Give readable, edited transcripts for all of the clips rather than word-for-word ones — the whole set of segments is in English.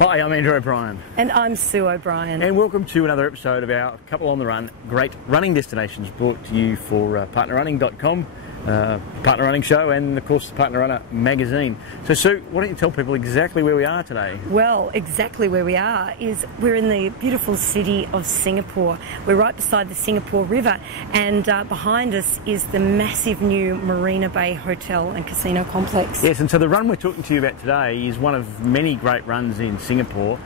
Hi, I'm Andrew O'Brien. And I'm Sue O'Brien. And welcome to another episode of our Couple on the Run Great Running Destinations, brought to you for Partnerunning.com, Partnerunning show, and of course the Partner Runner magazine. So Sue, why don't you tell people exactly where we are today? Well, exactly where we are is we're in the beautiful city of Singapore. We're right beside the Singapore River, and behind us is the massive new Marina Bay Hotel and Casino Complex. Yes, and so the run we're talking to you about today is one of many great runs in Singapore.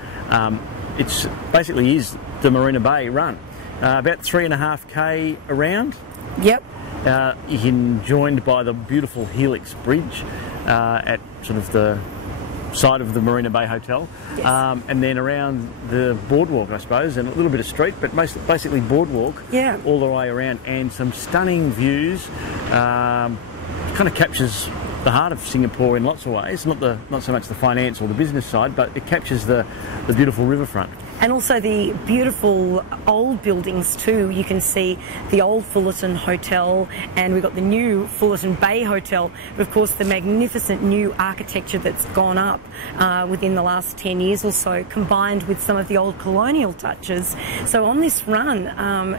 It's basically is the Marina Bay run, about 3.5k around. Yep. You can joined by the beautiful Helix Bridge at sort of the side of the Marina Bay Hotel, Yes. And then around the boardwalk, I suppose, and a little bit of street, but basically boardwalk, Yeah. all the way around, and some stunning views. Kind of captures the heart of Singapore in lots of ways. Not so much the finance or the business side, but it captures the beautiful riverfront. And also the beautiful old buildings too. You can see the old Fullerton Hotel, and we've got the new Fullerton Bay Hotel, but of course the magnificent new architecture that's gone up within the last 10 years or so, combined with some of the old colonial touches. So on this run,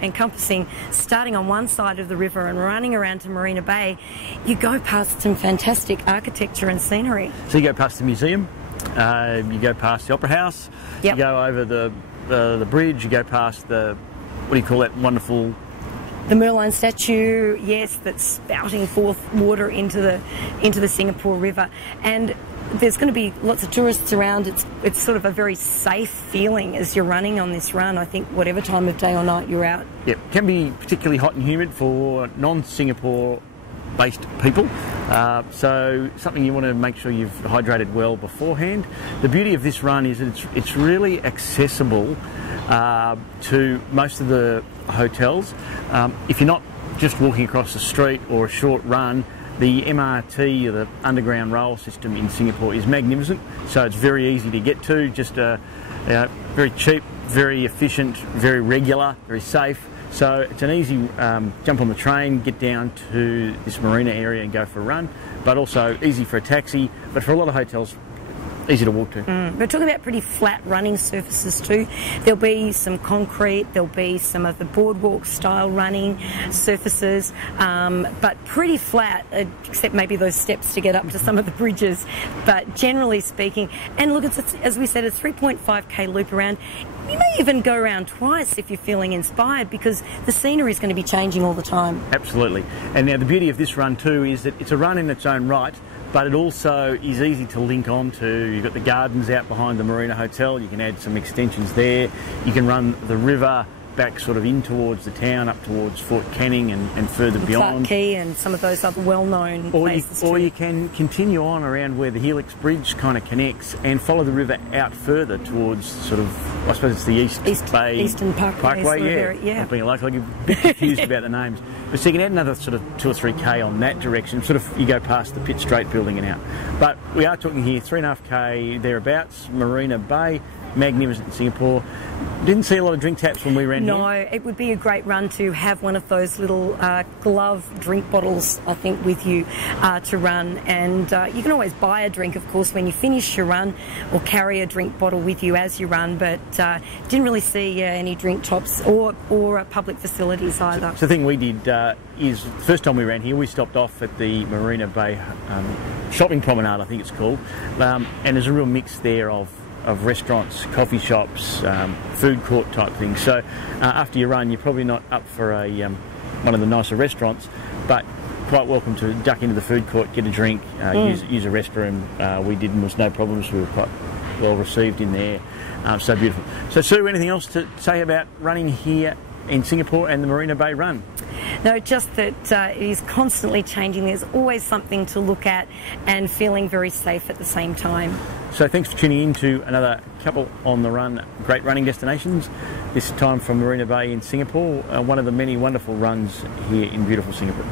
encompassing starting on one side of the river and running around to Marina Bay, you go past some fantastic architecture and scenery. So you go past the museum, you go past the Opera House, Yep. you go over the bridge, you go past the, what do you call that wonderful... The Merlion statue, yes, that's spouting forth water into the Singapore River. And there's going to be lots of tourists around. It's sort of a very safe feeling as you're running on this run, I think, whatever time of day or night you're out. Yep, can be particularly hot and humid for non-Singapore based people, so something you want to make sure you've hydrated well beforehand. The beauty of this run is that it's really accessible to most of the hotels. If you're not just walking across the street or a short run, the MRT, or the underground rail system in Singapore, is magnificent, so it's very easy to get to, just very cheap, very efficient, very regular, very safe. So it's an easy jump on the train, get down to this marina area and go for a run, but also easy for a taxi, but for a lot of hotels, easy to walk to. We're talking about pretty flat running surfaces too. There'll be some concrete, there'll be some of the boardwalk style running surfaces, but pretty flat, except maybe those steps to get up to some of the bridges. But generally speaking, and look, it's as we said, a 3.5k loop around. You may even go around twice if you're feeling inspired, because the scenery is going to be changing all the time. Absolutely. And now the beauty of this run too is that it's a run in its own right, but it also is easy to link on to. You've got the gardens out behind the Marina Hotel, you can add some extensions there, you can run the river back sort of in towards the town, up towards Fort Canning and further beyond. Clark Quay and some of those other well-known places or you can continue on around where the Helix Bridge kind of connects and follow the river out further towards sort of, I suppose it's the Eastern Parkway, yeah. Not being a local, I get a bit confused about the names. But so you can add another sort of 2 or 3k on that direction, sort of you go past the Pitt Strait building and out. But we are talking here 3.5k thereabouts, Marina Bay, magnificent Singapore. Didn't see a lot of drink taps when we ran here. No, it would be a great run to have one of those little glove drink bottles, I think, with you to run. And you can always buy a drink, of course, when you finish your run, or carry a drink bottle with you as you run. But didn't really see any drink tops or public facilities either. So the thing we did is, the first time we ran here, we stopped off at the Marina Bay shopping promenade, I think it's called, and there's a real mix there of restaurants, coffee shops, food court type things. So after you run, you're probably not up for a one of the nicer restaurants, but quite welcome to duck into the food court, get a drink, use a restroom. We did, and there was no problems. We were quite well received in there. So beautiful. So Sue, anything else to say about running here in Singapore and the Marina Bay run? No, just that it is constantly changing. There's always something to look at, and feeling very safe at the same time. So thanks for tuning in to another Couple on the Run Great Running Destinations, this time from Marina Bay in Singapore, one of the many wonderful runs here in beautiful Singapore.